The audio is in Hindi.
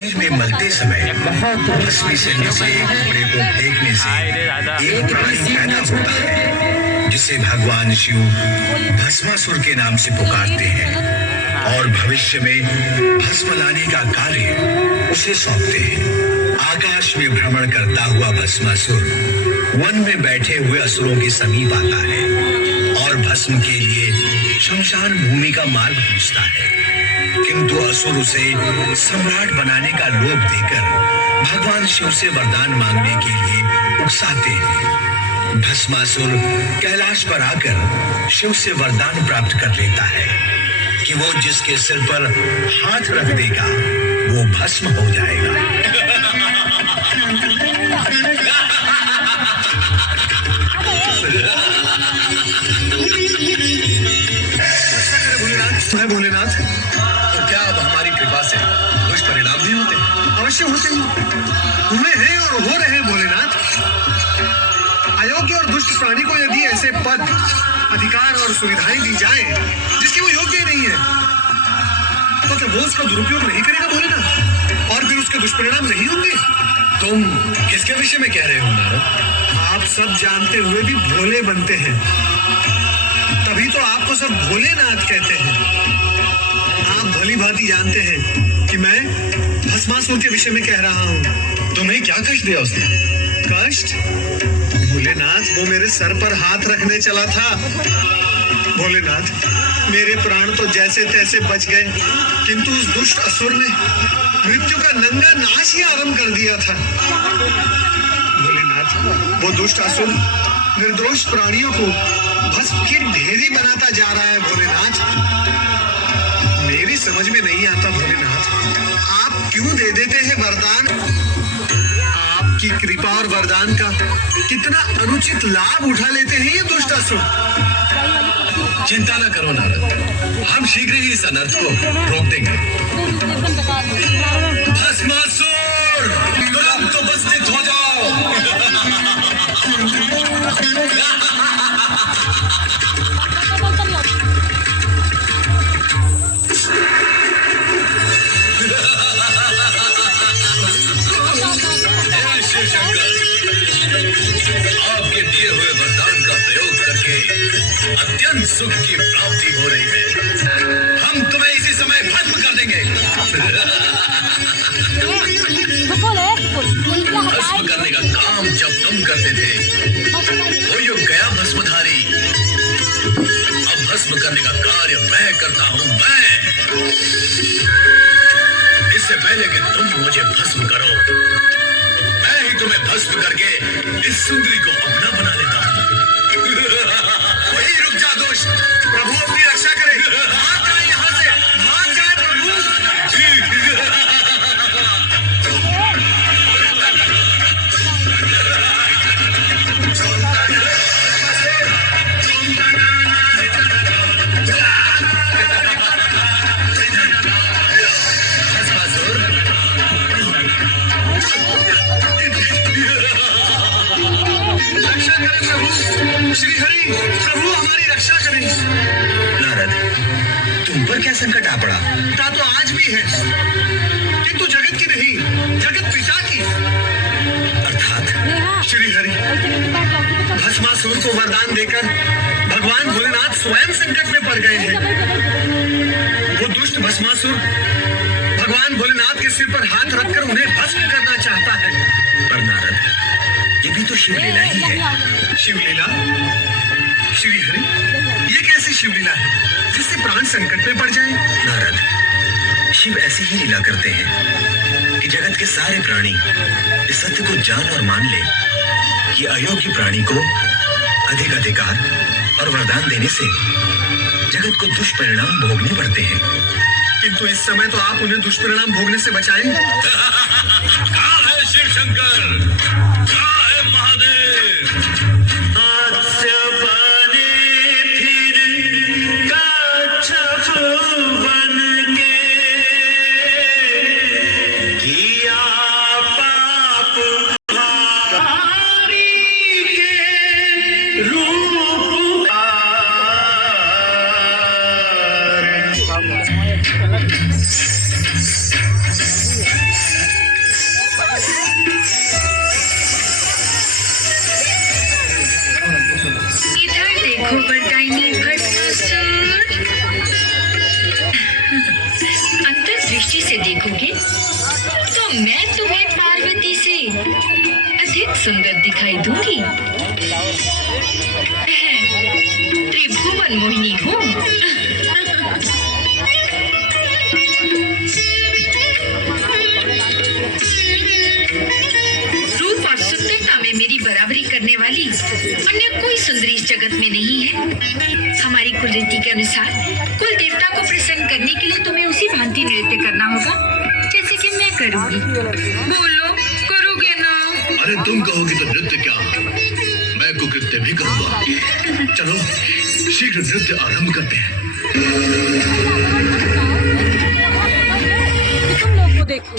में मलते समय भस्मी से निकले कपड़े को फेंकने से एक प्राणी पैदा होता है जिसे भगवान शिव भस्मासुर के नाम से पुकारते हैं और भविष्य में भस्म लाने का कार्य उसे सौंपते हैं। आकाश में भ्रमण करता हुआ भस्मासुर वन में बैठे हुए असुरों के समीप आता है और भस्म के लिए शमशान भूमि का मार्ग पूछता है, किंतु असुर उसे सम्राट बनाने का लोभ देकर भगवान शिव से वरदान मांगने के लिए उकसाते हैं। भस्मासुर कैलाश पर आकर शिव से वरदान प्राप्त कर लेता है कि वो जिसके सिर पर हाथ रख देगा वो भस्म हो जाएगा। भोलेनाथ, तो क्या अब हमारी कृपा से दुष्परिणाम भी होते हैं? अवश्य होते हैं, हुए हैं और हो रहे हैं भोलेनाथ। अयोग्य और दुष्ट प्राणी को यदि ऐसे पद, अधिकार और सुविधाएं दी जाए जिसके वो योग्य नहीं है, तो क्या वो उसका दुरुपयोग नहीं करेगा भोलेनाथ? और फिर उसके दुष्परिणाम नहीं होंगे? तुम किसके विषय में कह रहे हो नारद? आप सब जानते हुए भी भोले बनते हैं, तभी तो आपको सब भोलेनाथ कहते हैं। आप भली भांति जानते हैं कि मैं भस्मासुर के विषय में कह रहा हूँ। तुम्हें क्या कष्ट दिया उसने? कष्ट? भोलेनाथ, वो मेरे सर पर हाथ रखने चला था। भोलेनाथ, मेरे प्राण तो जैसे तैसे बच गए, किंतु उस दुष्ट असुर ने मृत्यु का नंगा नाश ही आरंभ कर दिया था। भोलेनाथ, वो दुष्ट असुर निर्दोष प्राणियों को भस्म की ढेरी बनाता जा रहा है। भोलेनाथ, मेरी समझ में नहीं आता भोलेनाथ, आप क्यों दे देते हैं वरदान? आपकी कृपा और वरदान का कितना अनुचित लाभ उठा लेते हैं ये दुष्ट असुर। चिंता न करो नारद, हम शीघ्र ही इस अनर्थ को रोक देंगे। भस्मासुर, तुरंत उपस्थित हो जाओ। आपके दिए हुए वरदान का प्रयोग करके अत्यंत सुख की प्राप्ति हो रही है। हम तुम्हें इसी समय भस्म कर देंगे। भस्म करने का काम जब तुम करते थे वो युग गया भस्मधारी। अब भस्म करने का कार्य मैं करता हूँ। मैं, इससे पहले कि तुम मुझे भस्म करो, मैं ही तुम्हें भस्म करके इस सुंदरी को अपना बना लेता हूँ। वही रुक जा दोस्त, प्रभु अपनी रक्षा करे। भाग जाए यहाँ से, भाग जाए प्रभु। रक्षा करें प्रभु, श्री हरि, प्रभु हमारी रक्षा करें। नारद, तुम पर क्या संकट आ पड़ा? पिता तो आज भी है, किंतु जगत की नहीं, जगत पिता की। अर्थात? श्री हरि, भस्मासुर को वरदान देकर भगवान भोलेनाथ स्वयं संकट में पड़ गए हैं। वो दुष्ट भस्मासुर भगवान भोलेनाथ के सिर पर हाथ रखकर उन्हें भस्म करना चाहता है। पर नारद, ये भी तो शिवलीला ही है। शिवलीला? श्री हरि, ये कैसी शिवलीला है जिससे प्राण संकट में पड़ जाए? नारद, शिव ऐसी ही लीला करते हैं कि जगत के सारे प्राणी इस सत्य को जान और मान ले कि अयोग्य प्राणी को अधिक अधिकार और वरदान देने से जगत को दुष्परिणाम भोगने पड़ते हैं। किंतु इस समय तो आप उन्हें दुष्परिणाम भोगने से बचाएं। कहाँ है शिव शंकर? कहाँ है महादेव? मैं तुम्हें पार्वती से अधिक सुंदर दिखाई दूंगी। त्रिभुवन मोहिनी हूँ। रूप और सुंदरता में मेरी बराबरी करने वाली अन्य कोई सुंदरी इस जगत में नहीं है। हमारी कुल रीति के अनुसार कुल देवता को प्रसन्न करने के लिए तुम्हें उसी भांति नृत्य करना होगा जैसे कि मैं करूंगी। बोलो, करोगे ना? अरे तुम कहोगी तो नृत्य क्या, मैं कुकृत्य भी करूंगा। चलो शीघ्र नृत्य आरंभ करते हैं। तुम लोग को देखो।